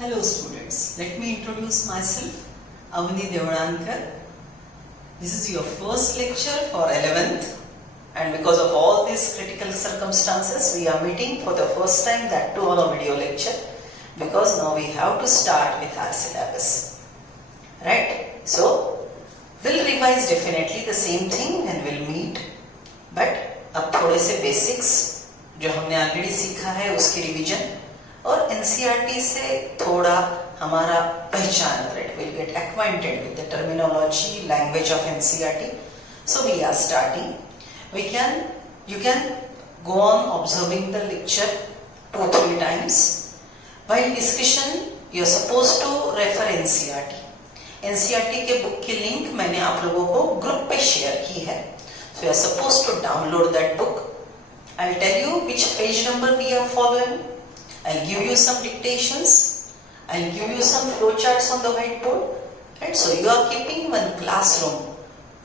Hello students, let me introduce myself, Avani Devarankar. This is your first lecture for 11th, and because of all these critical circumstances, we are meeting for the first time, that too on a video lecture, because now we have to start with our syllabus. Right? So, we'll revise definitely the same thing and we'll meet, but अब थोड़े से basics जो हमने already सीखा है उसकी revision और NCERT से थोड़ा हमारा पहचान, right? We'll get acquainted with the terminology, language of NCERT. So we are starting. You can go on observing the lecture 2-3 times. While discussion, you are supposed to refer NCERT. NCERT के book की link मैंने आप लोगों को group पे share की है. So you are supposed to download that book. I'll tell you which page number we are following. I'll give you some dictations. I'll give you some flowcharts on the whiteboard. Right? So you are keeping one classroom,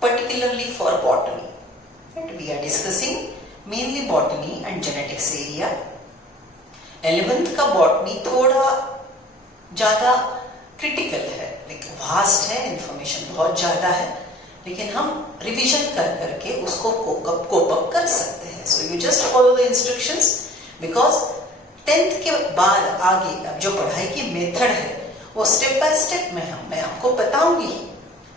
particularly for botany. Right? We are discussing mainly botany and genetics area. 11th का botany थोड़ा ज़्यादा critical है, like vast है, information बहुत ज़्यादा है, लेकिन हम revision कर करके उसको cope up कर सकते हैं. So you just follow the instructions because 10th के बाद आगे अब जो पढ़ाई की मेथड है वो स्टेप बाय स्टेप मैं आपको बताऊंगी,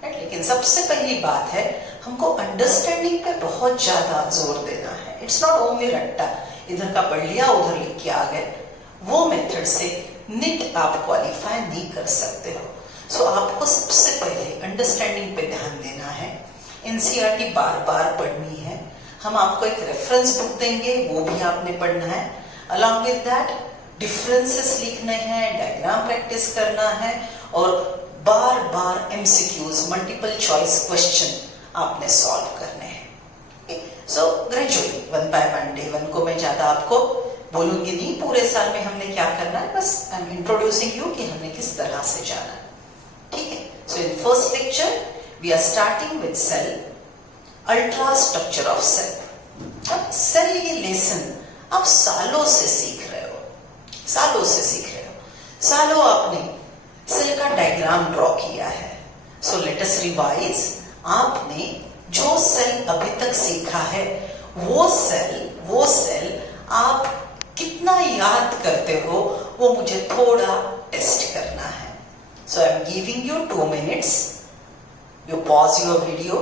राइट? लेकिन सबसे पहली बात है हमको अंडरस्टैंडिंग पे बहुत ज्यादा जोर देना है. इट्स नॉट ओनली रट्टा, इधर का पढ़ लिया उधर लिख के आ गए. वो मेथड से नीट आप क्वालिफाई नहीं कर सकते हो. सो आपको सबसे पहले अंडरस्टैंडिंग पे ध्यान देना है. एनसीईआरटी बार बार पढ़नी है. हम आपको एक रेफरेंस बुक देंगे, वो भी आपने पढ़ना है. Along with that, differences लिखने हैं, डायग्राम प्रैक्टिस करना है और बार बार MCQs, मल्टीपल चॉइस क्वेश्चन आपने सॉल्व करने हैं. So gradually, one by one, day 1 को मैं ज्यादा आपको बोलूंगी नहीं. पूरे साल में हमने क्या करना है, बस आई एम इंट्रोड्यूसिंग यू कि हमने किस तरह से जाना है. ठीक है? So in first lecture, we are starting with cell, ultra structure of cell. अब सेल ये लेसन आप सालों से सीख रहे हो, सालों आपने सेल का डायग्राम ड्रॉ किया है. So let us revise. आपने जो सेल अभी तक सीखा है वो सेल आप कितना याद करते हो वो मुझे थोड़ा टेस्ट करना है. So I am giving you 2 minutes. You pause your video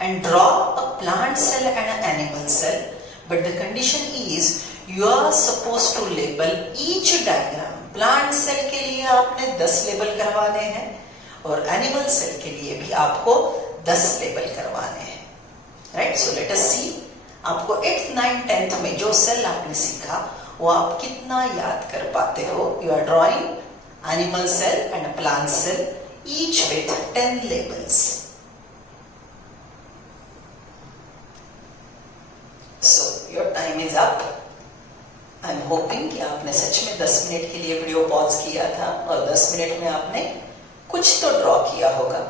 and draw a plant cell and an animal cell. But the condition is you are supposed to label each diagram. Plant cell के लिए आपने 10 label करवाने हैं और animal cell के लिए भी आपको 10 लेबल करवाने हैं. Right? So let us see. आपको 8th, 9th, 10th में जो सेल आपने सीखा वो आप कितना याद कर पाते हो. You are drawing animal cell and a plant cell, each with 10 labels. So your time is up. I am hoping कि आपने सच में 10 मिनट के लिए वीडियो पॉज किया था और 10 मिनट में आपने कुछ तो ड्रॉ किया होगा.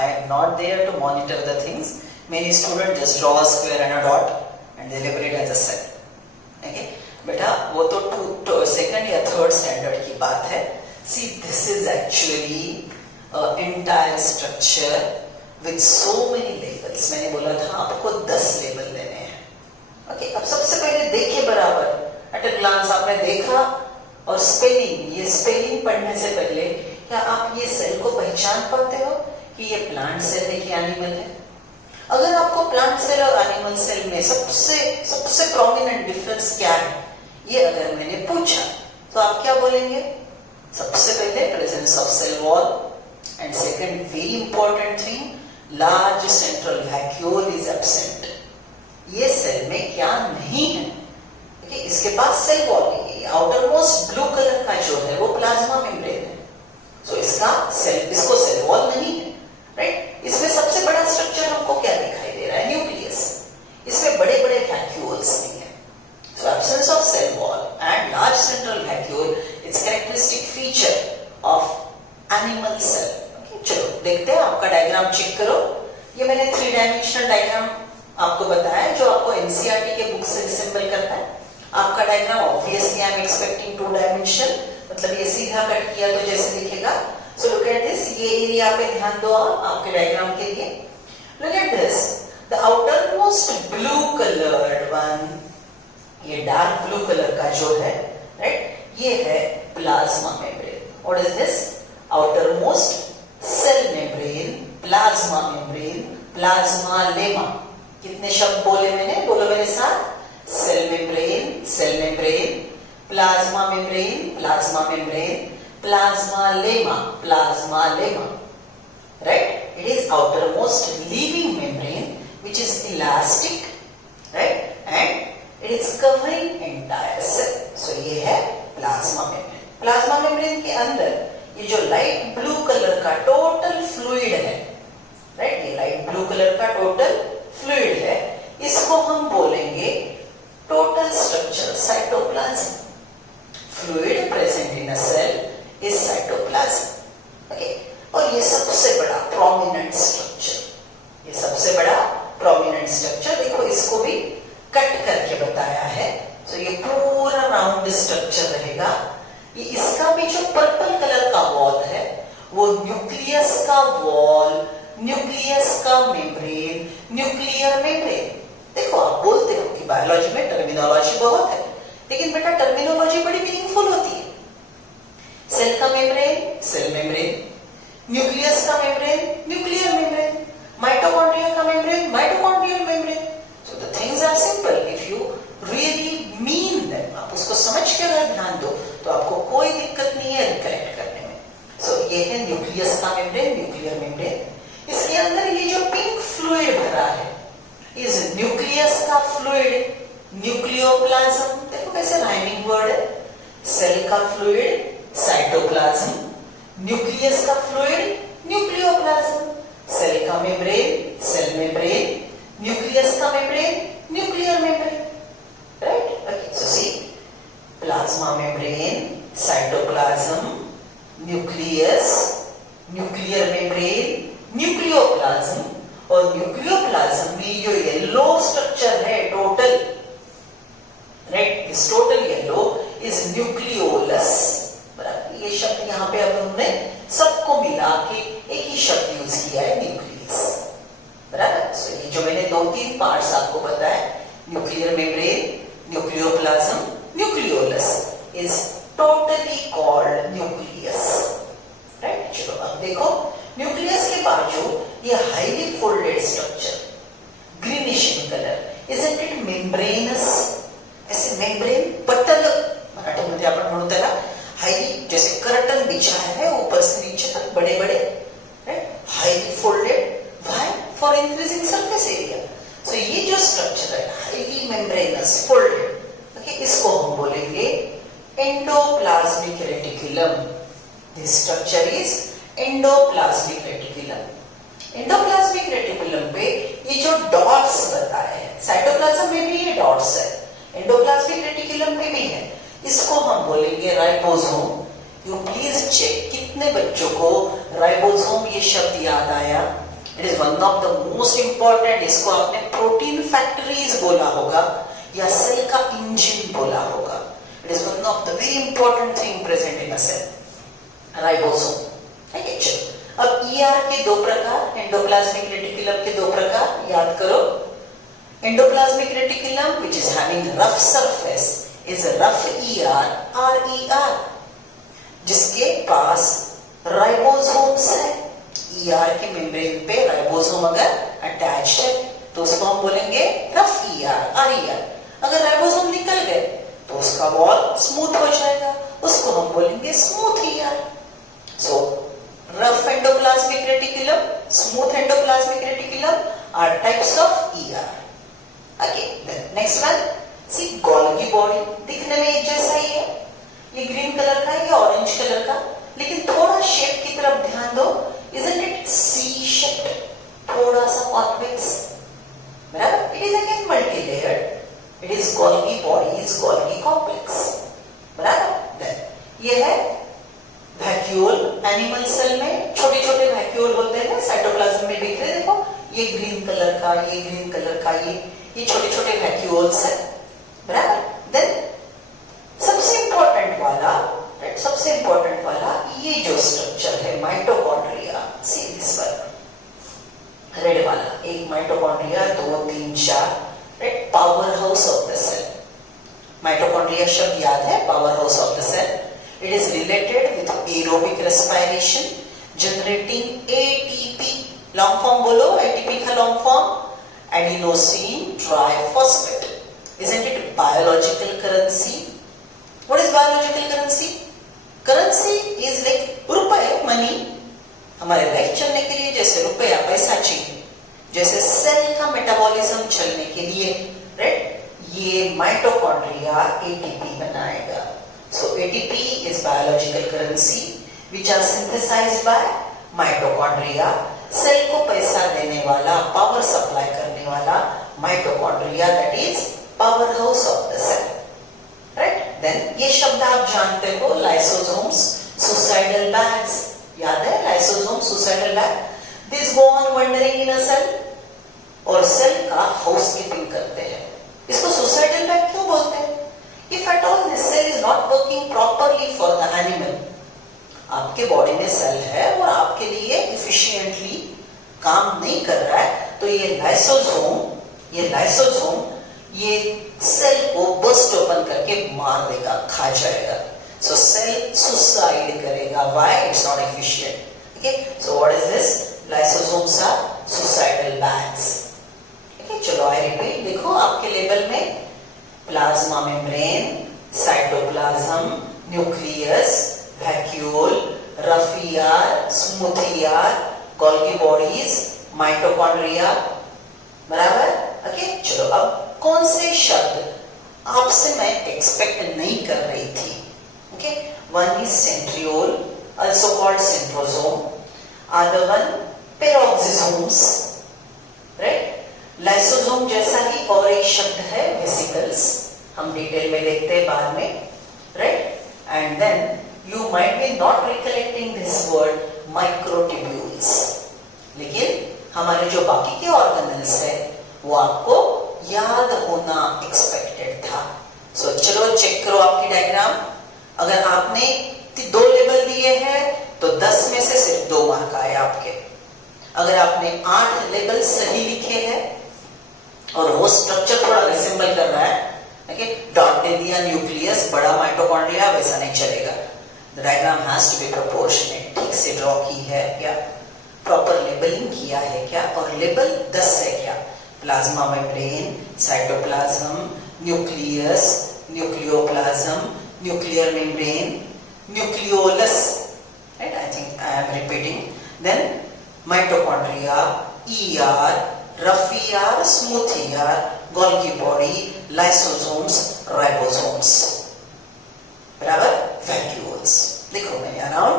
I am not there to monitor the things. Many students just draw a square and a dot and they label it as a cell. Okay? बेटा वो तो second या third standard की बात है. See, this is actually an entire structure with so many labels. मैंने बोला था आपको 10 लेबल देने हैं. ओके, अब सबसे पहले देखिए बराबर. एट अ ग्लांस आपने देखा और स्पेलिंग, ये स्पेलिंग पढ़ने से पहले क्या आप ये सेल को पहचान पाते हो कि ये प्लांट सेल है कि एनिमल है? अगर आपको प्लांट सेल और एनिमल सेल में सबसे प्रोमिनेंट डिफरेंस क्या है ये अगर मैंने पूछा तो आप क्या बोलेंगे? सबसे पहले presence of cell wall and second very important thing, large central vacuole is absent. ये सेल में क्या नहीं है? देखिए इसके पास सेल वॉल है, आउटर मोस्ट ब्लू कलर का जो है वो प्लाज्मा मेम्ब्रेन है. सो इसको सेल वॉल नहीं है. राइट? इसमें सबसे बड़ा स्ट्रक्चर हमको क्या दिखाई दे रहा है? न्यूक्लियस. इसमें बड़े बड़े वैक्यूल्स नहीं है. So absence of cell wall and large central vacuole is characteristic feature of animal cell. चलो देखते हैं, आपका डायग्राम चेक करो. ये मैंने 3 डायमेंशनल डायग्राम आपको बताया जो आपको एनसीईआरटी के बुक से रिसेंबल करता है. आपका diagram obviously I am expecting 2 dimension, मतलब ये सीधा कट किया तो जैसे दिखेगा। सो लुक एट दिस, ये एरिया पे ध्यान दो आप आपके डायग्राम के लिए। Look at this, the outer most blue coloured one, ये डार्क ब्लू कलर का जो है, राइट, ये है plasma membrane. What is this? Outer most cell membrane, plasma membrane, plasmalemma. कितने शब्द बोले मैंने? बोलो मेरे साथ, cell membrane, cell membrane, plasma membrane, plasma membrane, plasmalemma, plasmalemma, right? It is outermost living membrane which is elastic, right? And it is covering entire cell. So ये है plasma membrane. Plasma membrane के अंदर ये जो light blue colour का total fluid है, right, ये light blue colour का टोटल फ्लूइड है, इसको हम बोलेंगे total structure cytoplasm. Fluid present in a cell is cytoplasm. Okay, और ये सबसे बड़ा प्रोमिनेंट स्ट्रक्चर, ये सबसे बड़ा प्रोमिनेंट स्ट्रक्चर, देखो इसको भी कट करके बताया है। तो ये पूरा राउंड स्ट्रक्चर रहेगा। ये इसका भी जो पर्पल कलर का वॉल है वो न्यूक्लियस का वॉल, न्यूक्लियस का मेम्ब्रेन, न्यूक्लियर मेम्ब्रेन। देखो आप बोलते हो कि बायोलॉजी में टर्मिनोलॉजी बहुत है, लेकिन बेटा टर्मिनोलॉजी बड़ी मीनिंगफुल होती है। सेल का मेम्ब्रेन, सेल मेम्ब्रेन, न्यूक्लियस का मेम्ब्रेन, न्यूक्लियर मेम्ब्रेन, माइटोकॉन्ड्रिया का membrane, mitochondrial membrane. So the things are simple if you really mean them. आप उसको समझ के अगर ध्यान दो तो आपको कोई दिक्कत नहीं है रिकलेक्ट करने में। सो ये है न्यूक्लियस का मेम्ब्रेन, न्यूक्लियर मेम्ब्रेन। इसके अंदर ये जो पिंक फ्लूइड भरा है इस न्यूक्लियस का फ्लूइड, न्यूक्लियोप्लाज्म। देखो कैसे राइमिंग वर्ड है। सेल का फ्लूइड साइटोप्लाज्म, न्यूक्लियस का फ्लूइड न्यूक्लियोप्लाज्म, सेल का मेम्ब्रेन सेल मेम्ब्रेन, न्यूक्लियस का membrane nuclear membrane, right? Okay, so see plasma membrane, cytoplasm, nucleus, nuclear membrane, nucleoplasm, और न्यूक्लियोप्लाज्म में जो येलो स्ट्रक्चर है total, right, this total yellow is nucleolus. बराबर, ये शब्द यहाँ पे अब हमने सबको मिला के एक ही शब्द यूज किया है, न्यूक्लियस। बराबर, सो ये जो मैंने 2-3 पार्ट्स आपको बताया, nuclear membrane, nucleoplasm, nucleolus is totally called nucleus, right? चलो अब देखो, न्यूक्लियस के बाजू ये highly folded structure, greenish in colour, isn't it membranous? ऐसे मेम्ब्रेन पटल, मराठीमध्ये आपण म्हणू त्याला हाईली, जैसे कर्टन बिछाया है ऊपर से नीचे तक, बड़े बड़े, right, highly folded. Why? For increasing surface area. So ये जो स्ट्रक्चर है हाईली मेम्ब्रेनस फोल्डेड, ओके, इसको हम बोलेंगे endoplasmic reticulum. This structure is endoplasmic reticulum. Endoplasmic reticulum पे ये जो डॉट्स बताए हैं, साइटोप्लाज्म में भी ये डॉट्स है, एंडोप्लाज्मिक रेटिकुलम में भी है, इसको हम बोलेंगे राइबोसोम। यू प्लीज चेक कितने बच्चों को राइबोसोम ये शब्द याद आया। It is one of the most important. इसको आपने प्रोटीन फैक्ट्रीज बोला होगा या सेल का इंजन बोला होगा। It is one of the very important thing present in a cell, ribosome. ठीक है, चलो अब ईआर के 2 प्रकार, एंडोप्लाज्मिक रेटिकुलम के 2 प्रकार याद करो। Endoplasmic reticulum which is having rough surface is a rough ER, RER, जिसके पास राइबोसोम्स है। ER के मेम्ब्रेन पे राइबोसोम अगर अटैच्ड है तो उसको हम बोलेंगे रफ ER, RER। अगर राइबोसोम निकल गए तो उसका वॉल स्मूथ हो जाएगा, उसको हम बोलेंगे smooth ER। So rough endoplasmic reticulum, smooth endoplasmic reticulum are types of ER. Okay, then next one, see Golgi body, दिखने में एक जैसा ही है, ये ग्रीन कलर का है, ये ऑरेंज कलर का, लेकिन थोड़ा शेप की तरफ ध्यान दो, isn't it C shaped, थोड़ा सा कॉन्वेक्स, बराबर? It is again multi-layered, it is Golgi body, is Golgi complex, बराबर? Then ये है वैक्यूल। एनिमल सेल में छोटे छोटे वैक्यूल होते हैं, साइटोप्लाज्म में दिख रहे हैं, देखो ये ग्रीन कलर का, ये ग्रीन कलर का, ये छोटे छोटे वैक्यूल्स है, बराबर? देन सबसे इंपॉर्टेंट वाला, राइट, सबसे house of the cell. It is related with aerobic respiration, generating ATP. Long form bolo, ATP का long form, adenosine triphosphate. Isn't it biological currency? What is biological currency? Currency is like रुपए, money. हमारे life चलने के लिए जैसे रुपया पैसा चाहिए, जैसे सेल का मेटाबॉलिज्म चलने के लिए, राइट? ये माइटोकॉन्ड्रिया एटीपी बनाएगा. So ATP is biological currency which are synthesized by mitochondria. Cell को पैसा देने वाला, पावर सप्लाई करने वाला mitochondria, that is power house of the cell, right? Then ये शब्द आप जानते हो, लाइसोसोम्स, सुसाइडल बैग्स. याद है lysosome, suicidal bag? This go on wandering in a cell और सेल का हाउसकीपिंग करते हैं. इसको सुसाइडल बैग क्यों बोलते हैं? If at all this cell is not working properly for the animal, आपके बॉडी में सेल है और आपके लिए इफिशिएंटली काम नहीं कर रहा है, तो ये लाइसोसोम ये सेल को बर्स्ट ओपन करके मार देगा, खा जाएगा. So cell suicide करेगा. Why? It's not efficient. Okay. So what is this? Lysosomes are suicidal bags. Okay. चलो I repeat. देखो आपके लेबल में plasma membrane, cytoplasm, nucleus, vacuole, rough ER, smooth ER, Golgi bodies, mitochondria. बराबर? Okay. चलो अब कौन से शब्द आपसे मैं एक्सपेक्ट नहीं कर रही थी? Okay, one is centriole, also called centrosome. Other one peroxisomes, right? Lysosome जैसा ही और एक शब्द है vesicles. हम डिटेल में देखते हैं बाद में, right? And then you might be not recollecting this word microtubules. लेकिन हमारे जो बाकी के ऑर्गेनल्स है वो आपको याद होना एक्सपेक्टेड था. So चलो चेक करो आपकी डायग्राम. अगर आपने 2 लेबल दिए हैं तो 10 में से सिर्फ 2 मार्क आए आपके. अगर आपने 8 लेबल सही लिखे हैं और वो स्ट्रक्चर थोड़ा रिसेंबल कर रहा है, ओके, डॉट दे दिया, न्यूक्लियस, बड़ा माइटोकॉन्ड्रिया, वैसा नहीं चलेगा. The diagram has to be proportionate. ठीक से ड्रॉ की है क्या, प्रॉपर लेबलिंग किया है क्या, और लेबल 10 है क्या? Plasma membrane, cytoplasm, nucleus, nucleoplasm, nuclear membrane, nucleolus, right? I think I am repeating. Then mitochondria, ER, rough ER, smooth ER, Golgi body, lysosomes, ribosomes. बराबर? Vacuoles. देखो मैंने अराउंड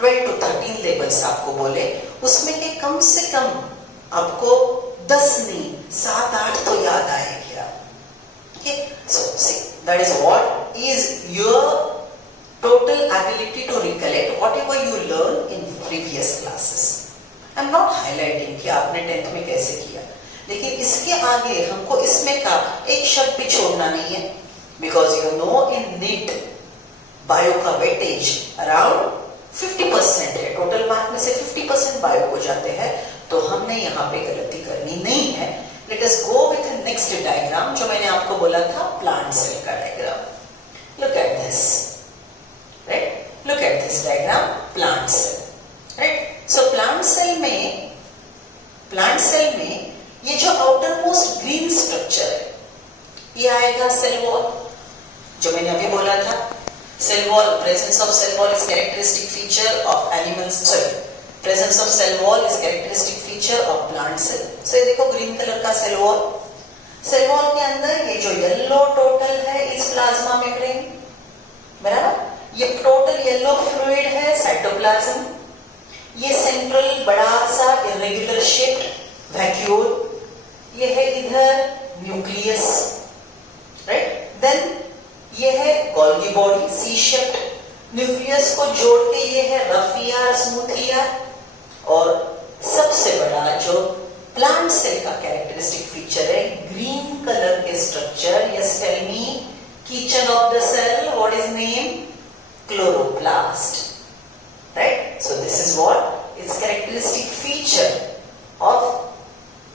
12 to 13 लेबल्स आपको बोले, उसमें के कम से कम आपको 10 नहीं 7-8 तो याद आए क्या? Okay, so see. That is what is your total ability to recollect whatever you learn in previous classes. I am not highlighting कि आपने 10th में कैसे किया, लेकिन इसके आगे हमको इसमें का एक शब्द भी छोड़ना नहीं है. Because you know in NEET bio का वेटेज अराउंड 50% है. टोटल मार्क में से 50% बायो हो जाते हैं, तो हमने यहाँ पे गलती करनी नहीं है. Let us go with the next diagram जो मैंने आपको बोला था, प्लांट सेल का diagram. Look at this, right? Look at this diagram, plant cell, right? So plant cell में ये जो आउटर मोस्ट ग्रीन स्ट्रक्चर है, ये आएगा सेल वॉल. जो मैंने अभी बोला था, cell wall, presence of cell wall is characteristic feature of animal cell. Presence of cell wall is characteristic feature of plant cell. So ये देखो ग्रीन कलर का सेल वॉल. सेल वॉल के अंदर ये जो येलो टोटल है इस plasma membrane, बराबर? ये टोटल येलो फ्लूइड है साइटोप्लाज्म. ये सेंट्रल बड़ा सा इरेगुलर शेप्ड वैक्यूल, ये है इधर न्यूक्लियस, राइट? देन ये है Golgi body, C shaped. Nucleus को जोड़ के ये है रफ ईआर, स्मूथ ईआर. और सबसे बड़ा जो प्लांट सेल का कैरेक्टरिस्टिक फीचर है, ग्रीन कलर के structure. Yes tell me, kitchen of the cell, what is name? Chloroplast, right? So this is what is characteristic feature of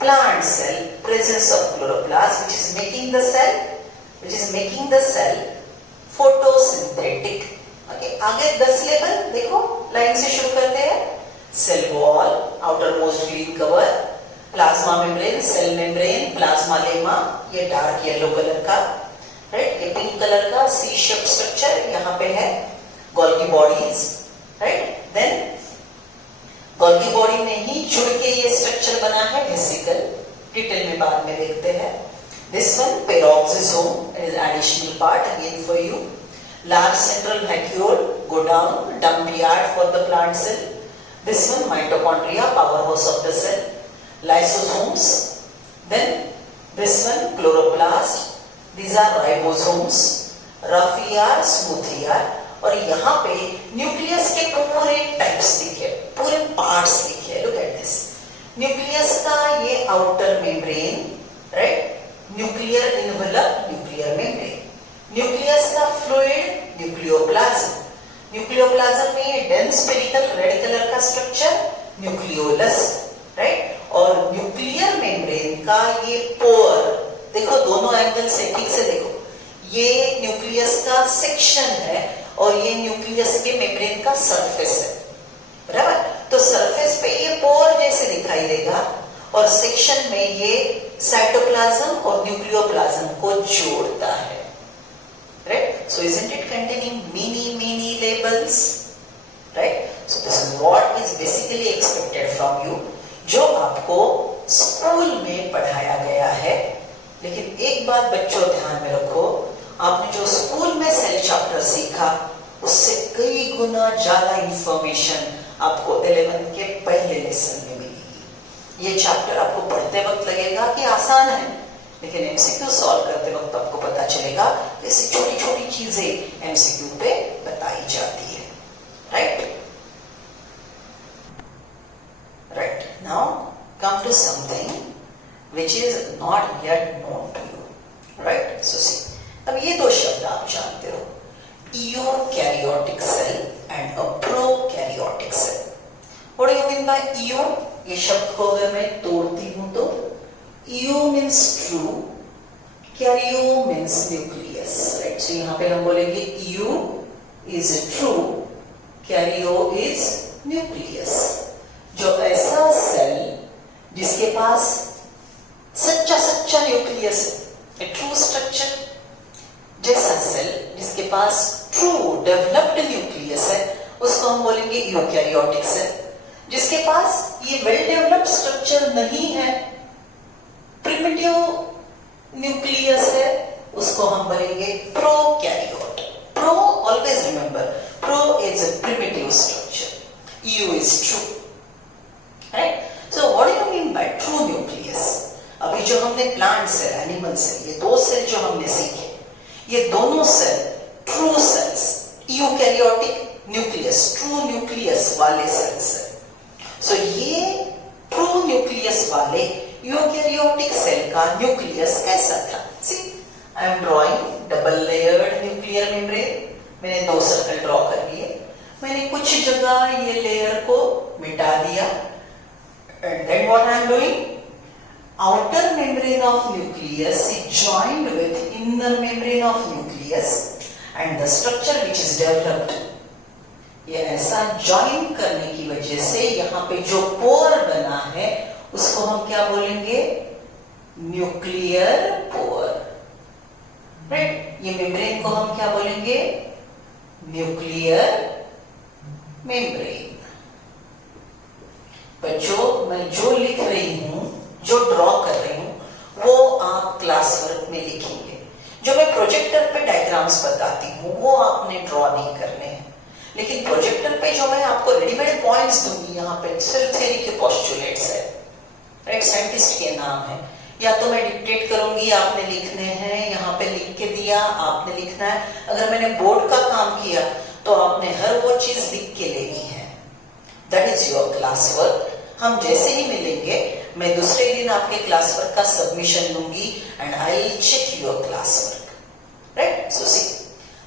plant cell, presence of chloroplast, which is making the cell photosynthetic. Okay, आगे 10 level देखो, line से शुरू करते हैं। Cell wall, outer most green cover, plasma membrane, cell membrane, plasmalemma, ये dark yellow colour का, right, ये pink colour का सी शेप स्ट्रक्चर यहाँ पे है, Golgi bodies, right. Then Golgi body में ही जुड़ के ये स्ट्रक्चर बना है वेसिकल, डिटेल में बाद में देखते हैं। This one peroxisome, it is additional part again for you. Large central vacuole, go down, dump yard for the plant cell. This one mitochondria, powerhouse of the cell. Lysosomes, then this one chloroplast. These are ribosomes, rough ER, smooth ER. और यहाँ पे nucleus के पूरे types लिखे, पूरे parts लिखे। Look at this. Nucleus का ये outer membrane, right, nuclear envelope, nuclear membrane, nucleus का फ्लूइड, न्यूक्लियोप्लाज्म, न्यूक्लियोप्लाज्म में ये डेंस स्फेरिकल रेड कलर का स्ट्रक्चर, न्यूक्लियोलस, राइट, और न्यूक्लियर मेम्ब्रेन का ये पोर, देखो दोनों एंगल से ठीक से देखो, ये न्यूक्लियस का सेक्शन है और ये न्यूक्लियस के मेम्ब्रेन का सरफेस है, बराबर। तो सरफेस पे ये पोर जैसे दिखाई देगा और सेक्शन में ये साइटोप्लाज्म और न्यूक्लियोप्लाज्म को जोड़ता है, right. So isn't it containing many labels, right? So this is what is basically expected from you, जो आपको स्कूल में पढ़ाया गया है। लेकिन एक बात बच्चों ध्यान में रखो, आपने जो स्कूल में सेल चैप्टर सीखा उससे कई गुना ज्यादा इंफॉर्मेशन आपको 11th के पहले लेसन में मिलेगी। ये चैप्टर आपको पढ़ते वक्त लगेगा कि आसान है, लेकिन एमसीक्यू सॉल्व करते वक्त आपको पता चलेगा कैसे छोटी छोटी चीजें एमसीक्यू पे बताई जाती है, right. Right, now come to something which is not yet known to you, right? So see, अब ये दो शब्द आप जानते हो, eukaryotic cell and a prokaryotic cell. What do you mean by eu? ये शब्द को अगर मैं तोड़ती हूं तो eu means true, karyo means nucleus, right? So यहाँ पे हम बोलेंगे eu is true, karyo is nucleus. जो ऐसा सेल जिसके पास सच्चा न्यूक्लियस है, ट्रू स्ट्रक्चर, जैसा सेल जिसके पास ट्रू डेवलप्ड न्यूक्लियस है उसको हम बोलेंगे यूकैरियोटिक सेल। जिसके पास ये वेल डेवलप्ड स्ट्रक्चर नहीं है, प्रिमिटिव न्यूक्लियस है, उसको हम बोलेंगे prokaryote. Pro, always remember, pro is a primitive structure, you is true, right. So what do you mean by true nucleus? अभी जो हमने प्लांट सेल, एनिमल सेल, ये दो सेल जो हमने सीखे, ये दोनों cell true cells, eukaryotic nucleus, true nucleus वाले सेल्स है। सो ये ट्रू न्यूक्लियस वाले यूकैरियोटिक सेल का न्यूक्लियस कैसा था? See, I am drawing double layered nuclear membrane. मैंने दो सर्कल ड्रॉ कर लिए, मैंने कुछ जगह ये लेयर को मिटा दिया, and then what I am doing, outer membrane of nucleus is joined with inner membrane of nucleus and the structure which is developed, ये ऐसा join करने की वजह से यहाँ पे जो पोर बना है उसको हम क्या बोलेंगे? Nuclear pore, right. ये मेम्ब्रेन को हम क्या बोलेंगे? Nuclear membrane. पर मैं जो लिख रही हूं, जो ड्रॉ कर रही हूं, वो आप क्लास वर्क में लिखेंगे। जो मैं प्रोजेक्टर पे डायग्राम्स बताती हूँ वो आपने ड्रॉ नहीं करने हैं, लेकिन प्रोजेक्टर पे जो मैं आपको रेडीमेड पॉइंट्स दूंगी, यहाँ पे सेल थ्योरी के पोस्टुलेट्स है, राइट, साइंटिस्ट के नाम है, या तो मैं डिक्टेट करूंगी, आपने लिखने हैं, यहाँ पे लिख के दिया, आपने लिखना है। अगर मैंने बोर्ड का काम किया तो आपने हर वो चीज लिख के लेनी है। That is your class work. हम जैसे ही मिलेंगे, मैं दूसरे दिन आपके क्लास वर्क का सबमिशन दूंगी and I will check your class work, right. So see,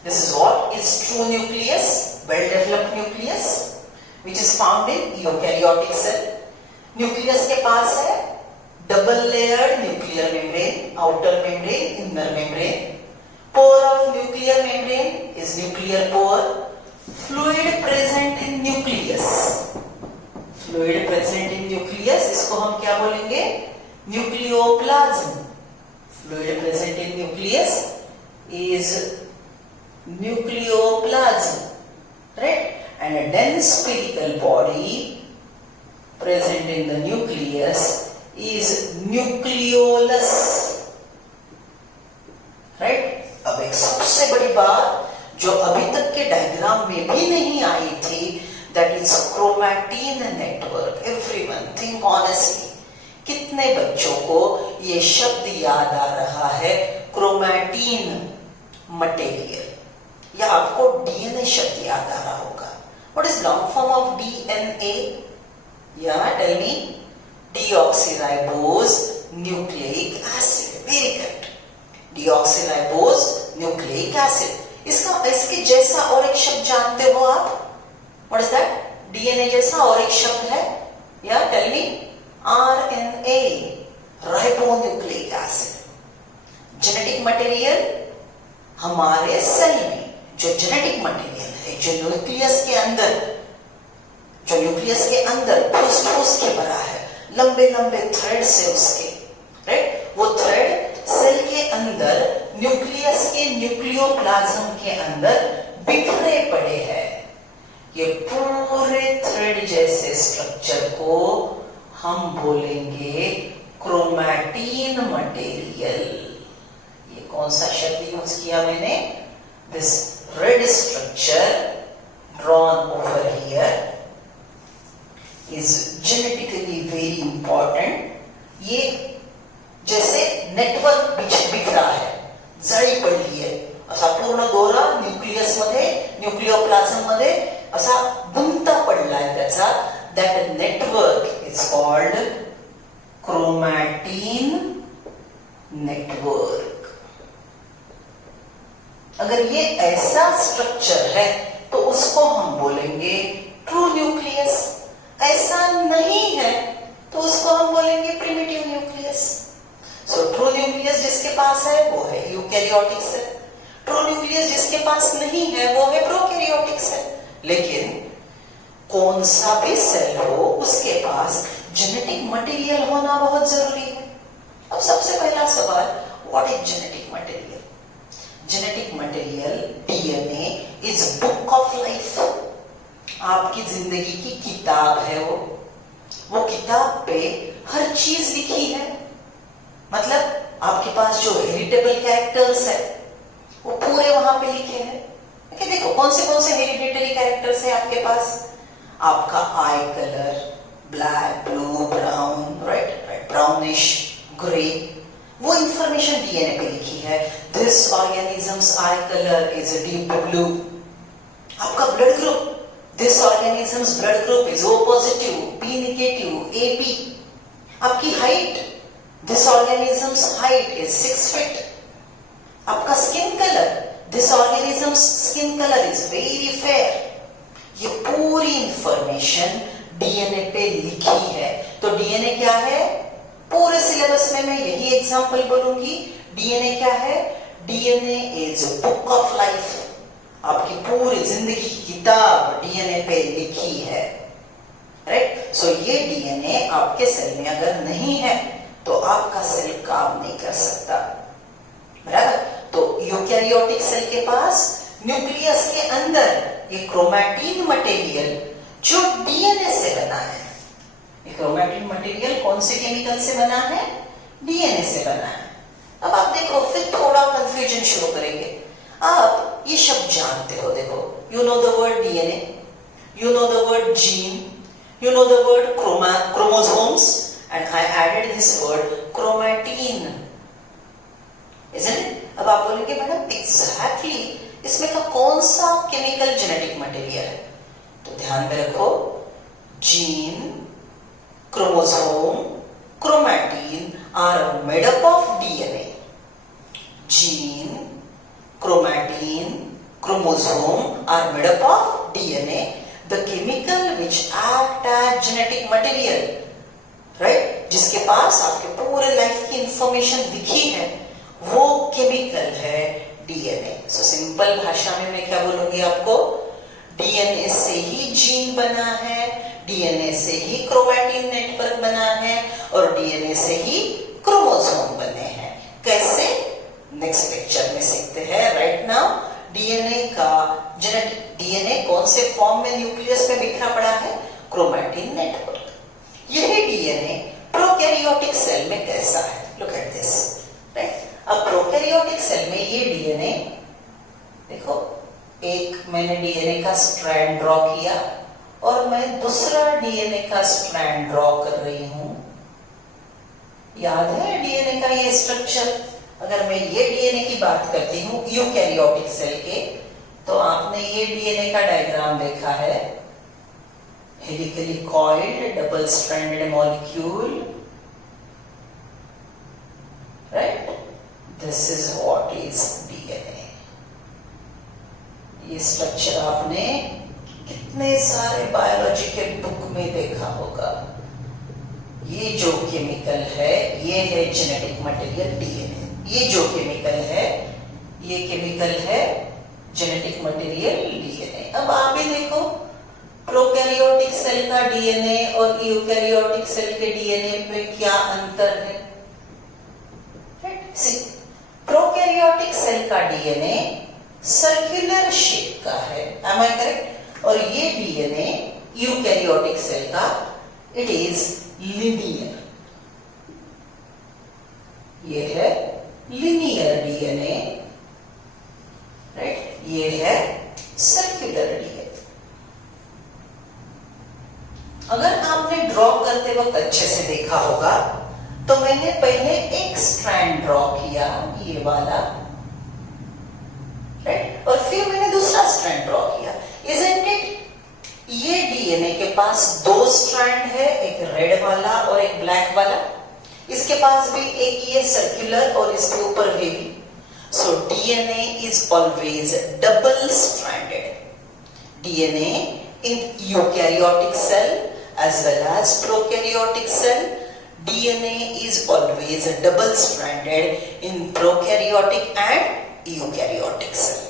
this is what is true nucleus, well developed nucleus which is found in eukaryotic cell. Nucleus के पास है double layered nuclear membrane, outer membrane, inner membrane. Pore of nuclear membrane is nuclear pore. Fluid present in nucleus. Fluid present in nucleus, इसको हम क्या बोलेंगे? Nucleoplasm. Fluid present in nucleus is nucleoplasm, right? And a dense spherical body present in the nucleus is nucleolus, right? अब एक सबसे बड़ी बात जो अभी तक के डायग्राम में भी नहीं आई थी, that is chromatin network. Everyone think honestly. कितने बच्चों को ये शब्द याद आ रहा है, क्रोमैटिन मटेरियल, या आपको डीएनए शब्द याद आ रहा होगा? What is long form of DNA? Yeah, tell me. Deoxyribose nucleic acid. Very correct. Deoxyribose nucleic acid. इसके जैसा और एक शब्द जानते हो आप? What is that? DNA जैसा और एक शब्द है? Yeah, tell me. RNA, ribonucleic acid. Genetic material हमारे सेल में जो जेनेटिक मटेरियल है, जो न्यूक्लियस के अंदर फूस के भरा है, लंबे लंबे थ्रेड से उसके, राइट? वो थ्रेड सेल के अंदर न्यूक्लियस के न्यूक्लियोप्लाज्म के अंदर बिखरे पड़े हैं। ये पूरे थ्रेड जैसे स्ट्रक्चर को हम बोलेंगे क्रोमैटिन मटेरियल। ये कौन सा शब्द यूज किया मैंने? This red structure drawn over here is genetically very important. ये जैसे नेटवर्क बिखरा है, जाळी पडली आहे, असा पूर्ण दोरा न्यूक्लियस मध्ये, न्यूक्लियोप्लाझम मध्ये असा गुंता पडलाय त्याचा, that network is called chromatin network. अगर ये ऐसा स्ट्रक्चर है तो उसको हम बोलेंगे ट्रू न्यूक्लियस। ऐसा नहीं है तो उसको हम बोलेंगे primitive nucleus. So true nucleus जिसके पास है वो है यूकैरियोटिक सेल, ट्रू न्यूक्लियस जिसके पास नहीं है वो है प्रोकैरियोटिक सेल। लेकिन कौन सा भी सेल हो उसके पास जेनेटिक मटेरियल होना बहुत जरूरी है। अब सबसे पहला सवाल, what is genetic material? Genetic material DNA is book of life. आपकी जिंदगी की किताब है वो किताब पे हर चीज लिखी है। मतलब आपके पास जो हेरिटेबल कैरेक्टर्स है वो पूरे वहां पे लिखे हैं। देखो कौन से हेरिडिटरी कैरेक्टर्स है आपके पास? आपका eye colour black, blue, brown, right, brownish, grey, वो इंफॉर्मेशन डीएनए पे लिखी है। This organisms eye colour is deep blue. आपका blood group, this organisms blood group is O positive, B negative, A B. आपकी height, this organisms height is 6 feet. आपका skin colour, this organisms skin colour is very fair. ये पूरी information DNA पे लिखी है। तो DNA क्या है? पूरे सिलेबस में मैं यही एग्जांपल बोलूंगी। डीएनए क्या है? DNA is book of life. आपकी पूरी जिंदगी की किताब डीएनए पे लिखी है, राइट? सो ये डीएनए आपके सेल में अगर नहीं है तो आपका सेल काम नहीं कर सकता, बराबर? तो यूकैरियोटिक सेल के पास न्यूक्लियस के अंदर ये क्रोमैटिन मटेरियल जो डीएनए से बना है, ये क्रोमैटिन मटेरियल कौन से केमिकल से बना है? डीएनए से बना है। अब आप देखो, फिर थोड़ा कंफ्यूजन शुरू करेंगे। आप ये शब्द जानते हो, देखो, you know the word DNA, you know the word gene, you know the word chromosomes, and I added this word chromatin, isn't it? अब आप बोलेंगे मैडम एग्जैक्टली इसमें का कौन सा केमिकल जेनेटिक मटेरियल है? तो ध्यान में रखो, gene, chromosome, chromatin are made up of DNA. Gene, chromatin, chromosome are made up of DNA, the chemical which act as genetic material, right? जिसके पास आपके पूरे लाइफ की इंफॉर्मेशन लिखी है, वो केमिकल है डीएनए। सो सिंपल भाषा में मैं क्या बोलूंगी आपको, डीएनए से ही जीन बना है, डीएनए से ही क्रोमैटिन नेटवर्क बना है और डीएनए से ही क्रोमोसोम बने हैं। कैसे, नेक्स्ट लेक्चर में सीखते हैं। राइट नाउ डीएनए का जेनेटिक, डीएनए कौन से फॉर्म में न्यूक्लियस में बिखरा पड़ा है, क्रोमैटिन नेटवर्क। यही डीएनए प्रोकैरियोटिक सेल में कैसा है, लुक एट दिस। राइट, अब प्रोकैरियोटिक सेल में ये डीएनए देखो, एक मैंने डीएनए का स्ट्रैंड ड्रॉ किया और मैं दूसरा डीएनए का स्ट्रैंड ड्रॉ कर रही हूं। याद है डीएनए का ये स्ट्रक्चर। अगर मैं ये डीएनए की बात करती हूं यूकैरियोटिक सेल के, तो आपने ये डीएनए का डायग्राम देखा है, helically coiled double stranded molecule. Right, this is what is DNA. ये स्ट्रक्चर आपने कितने सारे बायोलॉजी के बुक में देखा होगा। ये जो केमिकल है ये है जेनेटिक मटेरियल डीएनए। ये जो केमिकल है ये केमिकल है जेनेटिक मटेरियल डीएनए। अब आप भी देखो, प्रोकैरियोटिक सेल का डीएनए और यूकैरियोटिक सेल के डीएनए में क्या अंतर है। प्रोकैरियोटिक सेल का डीएनए सर्कुलर शेप का है, am I correct? और ये डीएनए यूकैरियोटिक सेल का इट इज लिनियर। ये है लिनियर डीएनए, राइट, ये है सर्कुलर डीएनए। अगर आपने ड्रॉ करते वक्त अच्छे से देखा होगा तो मैंने पहले एक स्ट्रैंड ड्रॉ किया, ये वाला, राइट, और फिर मैंने दूसरा स्ट्रैंड ड्रॉ किया। Isn't it? ये डीएनए के पास दो स्ट्रैंड है, एक रेड वाला और एक ब्लैक वाला। इसके पास भी एक ये सर्कुलर और इसके ऊपर भी। So DNA is always double stranded. DNA in eukaryotic cell as well as prokaryotic cell, DNA is always double stranded in prokaryotic and eukaryotic cell.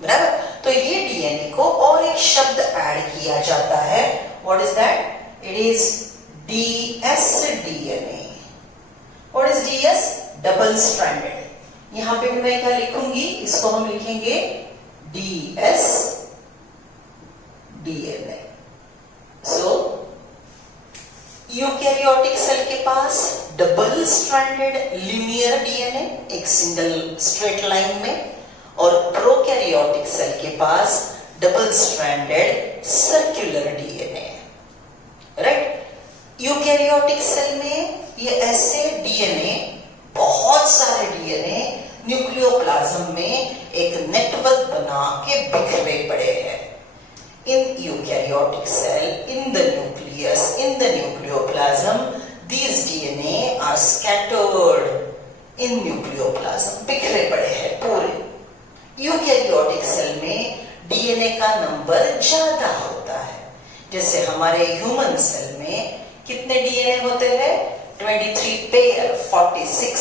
बराबर? तो ये डीएनए को और एक शब्द ऐड किया जाता है। What is that? It is dsDNA. What is DS? Double stranded. यहां पे मैं क्या लिखूंगी, इसको हम लिखेंगे dsDNA. So यूकैरियोटिक सेल के पास डबल स्ट्रैंडेड लिनियर डीएनए एक सिंगल स्ट्रेट लाइन में, और प्रोकैरियोटिक सेल के पास double stranded circular DNA. Right, eukaryotic cell में ये ऐसे डीएनए, बहुत सारे डीएनए न्यूक्लियोप्लाज्म में एक नेटवर्क बना के बिखरे पड़े हैं। In eukaryotic cell, in the nucleus, in the nucleoplasm, these DNA are scattered in nucleoplasm, बिखरे पड़े हैं पूरे। यूकैरियोटिक सेल में डीएनए का नंबर ज्यादा होता है। जैसे हमारे ह्यूमन सेल में कितने डीएनए होते हैं, 23 पेयर, 46,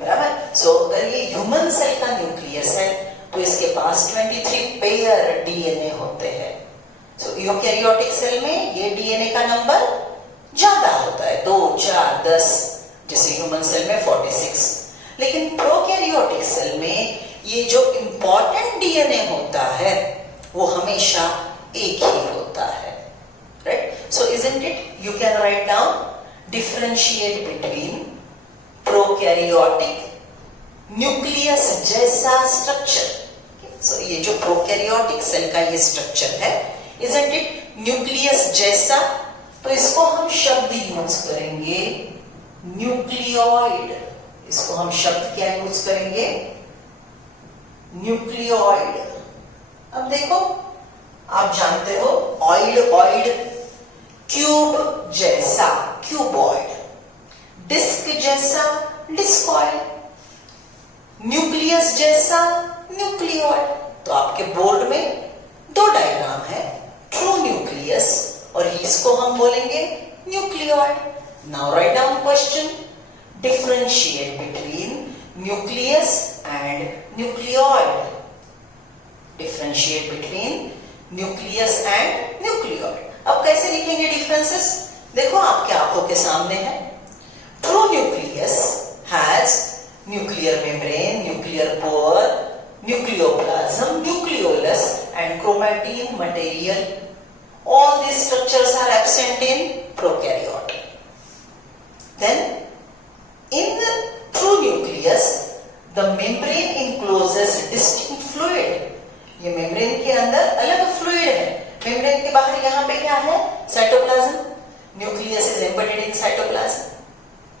बराबर। सो अगर ये ह्यूमन सेल का न्यूक्लियस है तो इसके पास 23 पेयर डीएनए होते हैं। सो यूकैरियोटिक सेल में ये डीएनए का नंबर ज्यादा होता है, 2, 4, 10, जैसे ह्यूमन सेल में 46। लेकिन प्रोकैरियोटिक सेल में ये जो इंपॉर्टेंट डीएनए होता है वो हमेशा एक ही होता है। Right, so isn't it, you can write down, differentiate between prokaryotic nucleus जैसा स्ट्रक्चर। सो ये जो प्रोकैरियोटिक सेल का ये स्ट्रक्चर है, इजंट इट, न्यूक्लियस जैसा, तो इसको हम शब्द यूज करेंगे न्यूक्लियोइड। इसको हम शब्द क्या यूज करेंगे, न्यूक्लियोइड। अब देखो, आप जानते हो ऑइड, ऑइड, क्यूब जैसा, क्यूबॉइड, डिस्क जैसा, डिस्कॉइड, न्यूक्लियस जैसा, न्यूक्लियोइड। तो आपके बोर्ड में दो डायग्राम है, ट्रू न्यूक्लियस और इसको हम बोलेंगे nucleoid. Now write down question, differentiate between nucleus and nucleoid. Differentiate between nucleus and nucleoid. अब कैसे लिखेंगे डिफरेंसेस? देखो आपके आंखों के सामने है. True nucleus has nuclear membrane, nuclear pore, nucleoplasm, nucleolus and chromatin material. All these structures are absent in prokaryote. Then in the true nucleus, the membrane encloses distinct fluid. ये मेम्ब्रेन के अंदर अलग फ्लूइड है. Membrane के बाहर यहाँ पे क्या है? Cytoplasm. Nucleus is embedded in cytoplasm.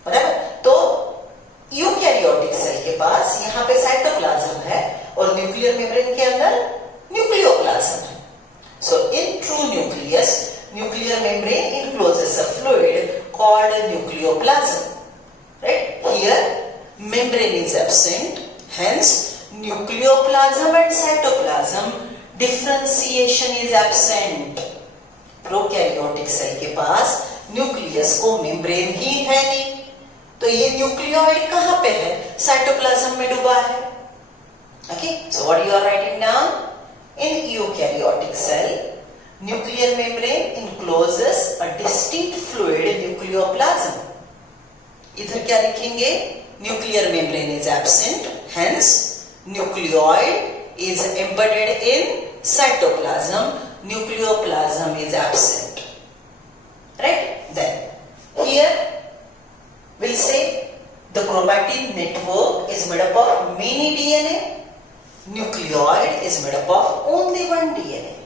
बराबर. तो यूकैरियोटिक सेल के पास यहाँ पे साइटोप्लाज्म है और न्यूक्लियर मेम्ब्रेन के अंदर न्यूक्लियोप्लाज्म है. So in true nucleus, nuclear membrane encloses a fluid called nucleoplasm. Right? Here membrane is absent, hence nucleoplasm and cytoplasm differentiation is absent. Prokaryotic cell के पास न्यूक्लियस को मेम्ब्रेन ही है नहीं, तो ये न्यूक्लियोइड कहां पे है? साइटोप्लाज्म में डूबा है. Okay, so what you are writing now? In eukaryotic cell nuclear membrane encloses a distinct fluid nucleoplasm. इधर क्या लिखेंगे? Nuclear membrane is absent, hence nucleoid is embedded in cytoplasm, nucleoplasm is absent. Right? Then here we'll say the chromatin network is made up of many DNA. Nucleoid is made up of only one DNA.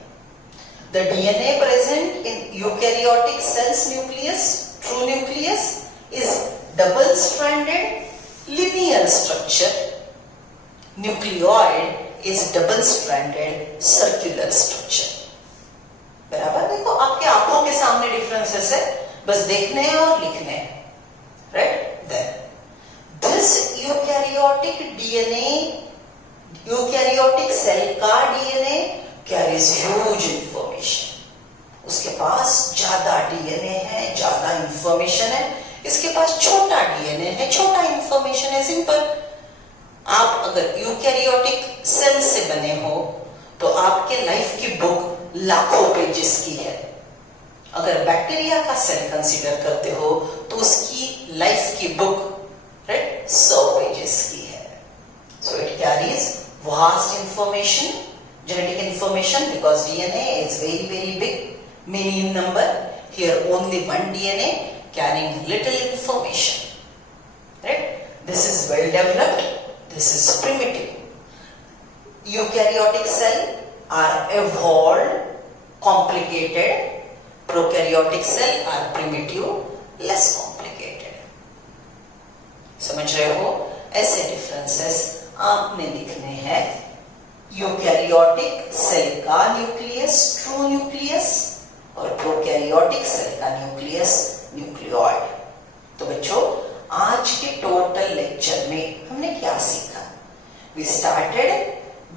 The DNA present in eukaryotic cells nucleus, true nucleus, is double-stranded linear structure. Nucleoid is double-stranded circular structure. बराबर. देखो आपके आंखों के सामने differences है, बस देखने हैं और लिखने हैं. Right? Then this eukaryotic DNA, eukaryotic cell का DNA carries huge information. उसके पास ज्यादा डीएनए है, ज्यादा इंफॉर्मेशन है. इसके पास छोटा डीएनए है, छोटा इंफॉर्मेशन है. सिंपल. आप अगर यूकैरियोटिक सेल से बने हो तो आपके लाइफ की बुक लाखों पेजेस की है. अगर बैक्टीरिया का सेल कंसीडर करते हो तो उसकी लाइफ की बुक, राइट, 100 पेजेस की है. So it carries vast information, genetic information, because DNA is very big, many in number. Here only one DNA carrying little information. Right? This is well developed, this is primitive. Eukaryotic cell are evolved, complicated. Prokaryotic cell are primitive, less complicated. समझ रहे हो? ऐसे differences आपने लिखने हैं. Eukaryotic cell का nucleus true nucleus और prokaryotic cell का न्यूक्लियस न्यूक्लियोइड. तो बच्चों आज के टोटल लेक्चर में हमने क्या सीखा? We started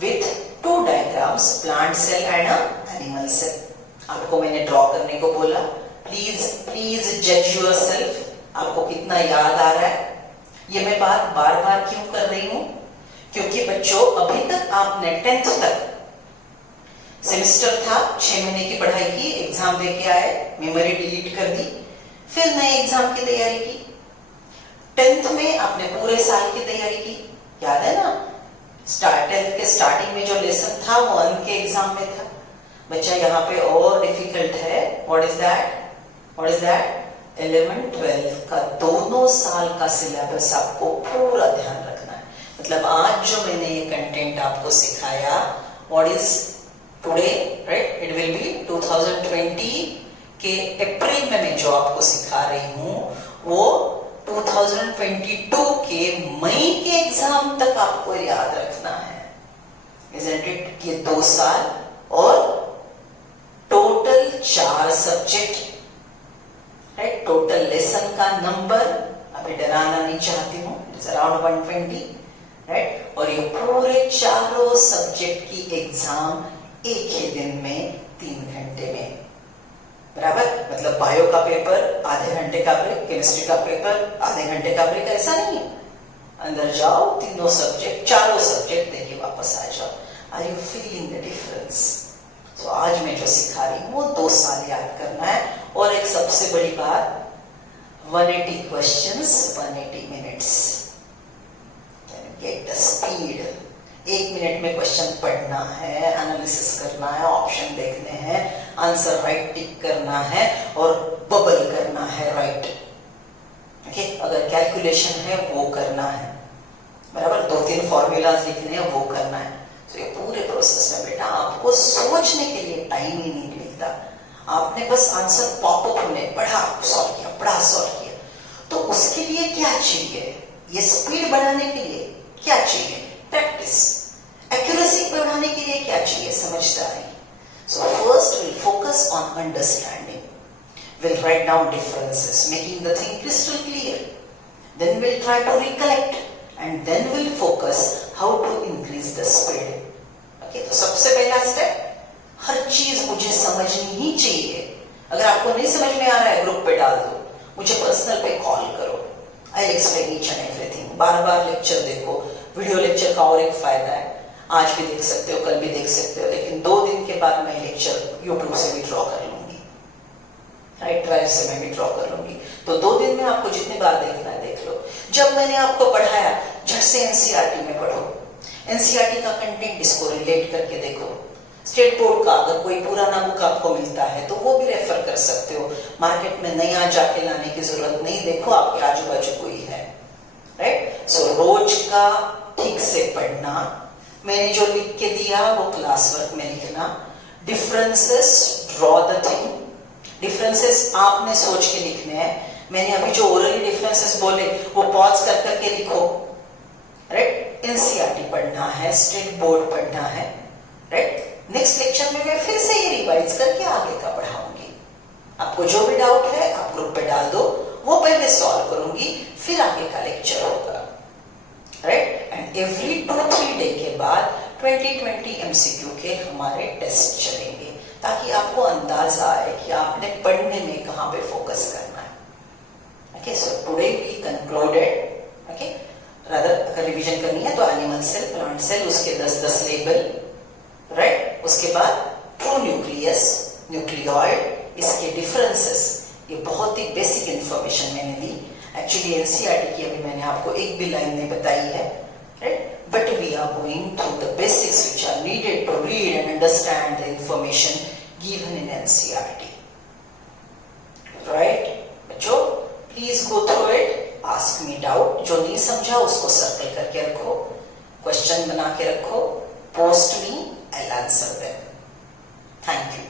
with 2 diagrams, plant cell and animal cell. आपको मैंने ड्रॉ करने को बोला. प्लीज जज योरसेल्फ. आपको कितना याद आ रहा है? ये मैं बात बार बार क्यों कर रही हूं? क्योंकि बच्चों अभी तक आपने 10th तक सेमेस्टर था, 6 महीने की पढ़ाई की, एग्जाम दे के आए, मेमोरी डिलीट कर दी, फिर नए एग्जाम की तैयारी की. 10th में आपने पूरे साल की तैयारी की, याद है ना? 10th के स्टार्टिंग में जो लेसन था वो अंत के एग्जाम में था. बच्चा यहाँ पे और डिफिकल्ट है. What is that? 11th 12th का दोनों साल का सिलेबस आपको पूरा ध्यान रखना है. मतलब आज जो मैंने ये कंटेंट आपको सिखाया, what is today, right, it will be 2020 के अप्रैल में मैं जो आपको सिखा रही हूँ वो 2022 के मई के एग्जाम तक आपको याद रखना है. Isn't it? ये 2 साल और total 4 subject, right. Total lesson का नंबर अभी डराना नहीं चाहती हूँ, इट्स अराउंड 120, राइट. और ये पूरे 4 सब्जेक्ट की एग्जाम एक ही दिन में 3 घंटे में, बराबर. मतलब बायो का पेपर आधे घंटे का ब्रेक, केमिस्ट्री का पेपर आधे घंटे का ब्रेक, ऐसा नहीं है. अंदर जाओ, तीनों सब्जेक्ट, चारों सब्जेक्ट देके वापस आ जाओ. Are you feeling the difference? तो आज मैं जो सिखा रही हूँ वो 2 साल याद करना है. और एक सबसे बड़ी बात, 180 questions, 180 minutes. Get the speed. 1 minute में क्वेश्चन पढ़ना है, एनालिसिस करना है, ऑप्शन देखने हैं, आंसर राइट टिक करना है और बबल करना है राइट. ओके, अगर कैलकुलेशन है वो करना है, बराबर. 2-3 फॉर्मूलाज लिखने हैं वो करना है. तो ये पूरे प्रोसेस में बेटा आपको सोचने के लिए टाइम ही नहीं मिलता. आपने बस आंसर पॉपअप होने, पढ़ा सॉल्व किया, पढ़ा सॉल्व किया. तो उसके लिए क्या चाहिए? ये स्पीड बढ़ाने के लिए क्या चाहिए? प्रैक्टिस. एक्यूरेसी बढ़ाने के लिए क्या चाहिए? समझदारी. So first will focus on understanding. We'll write down differences, making the thing crystal clear. Then we'll try to recollect, and then we'll focus how to increase the speed. Okay, तो सबसे पहला step, हर चीज मुझे समझनी ही चाहिए. अगर आपको नहीं समझ में आ रहा है, ग्रुप पे डाल दो, मुझे पर्सनल पे कॉल करो. I'll explain each and everything. बार-बार लेक्चर देखो. वीडियो लेक्चर का और एक फायदा है, आज भी देख सकते हो, कल भी देख सकते हो, लेकिन 2 दिन के बाद मैं लेक्चर यूट्यूब से भी ड्रॉ कर लूंगी, राइट, ड्राइव से मैं भी ड्रॉ कर लूंगी. तो 2 दिन में आपको जितनी बार देखना है देख लो. जब मैंने आपको पढ़ाया, झट से एनसीईआरटी में पढ़ो. एनसीईआरटी का कंटेंट इसको रिलेट करके देखो. स्टेट बोर्ड का अगर कोई पुराना बुक आपको मिलता है तो वो भी रेफर कर सकते हो. मार्केट में नया जाके लाने की जरूरत नहीं, देखो आपके आजू बाजू कोई है, राइट. सो रोज का ठीक से पढ़ना. मैंने जो लिख के दिया वो क्लास वर्क में लिखना. Differences, draw the thing. Differences आपने सोच के लिखने हैं. मैंने अभी जो ओरली डिफरेंसेस बोले वो पॉज कर करके लिखो, राइट. एनसीईआरटी पढ़ना है, स्टेट बोर्ड पढ़ना है, राइट. नेक्स्ट लेक्चर में मैं फिर से ये रिवाइज करके आगे का पढ़ाऊंगी. आपको जो भी डाउट है आप ग्रुप पे डाल दो, वो पहले सॉल्व करूंगी, फिर आगे का लेक्चर होगा, राइट. एंड एवरी 2-3 डे के बाद 20-20 MCQ के हमारे टेस्ट चलेंगे, ताकि आपको अंदाजा आए कि आपने पढ़ने में कहां पे फोकस करना है. Okay, so today we concluded. Okay, rather अगर रिवीजन करनी है तो एनिमल सेल, प्लांट सेल, उसके 10-10 लेबल, राइट. उसके बाद ट्रू न्यूक्लियस, न्यूक्लियोइड, इसके डिफरेंसेस, ये बहुत ही बेसिक इंफॉर्मेशन मैंने दी. एक्चुअली एनसीईआरटी की अभी मैंने आपको एक भी लाइन नहीं बताई है, right. But we are going through the basics which are needed to read and understand the information given in NCERT, right. बच्चों please go through it, ask me doubt. जो नहीं समझा उसको सर्कल करके रखो, क्वेश्चन बना के रखो, post me, I'll answer them. Thank you.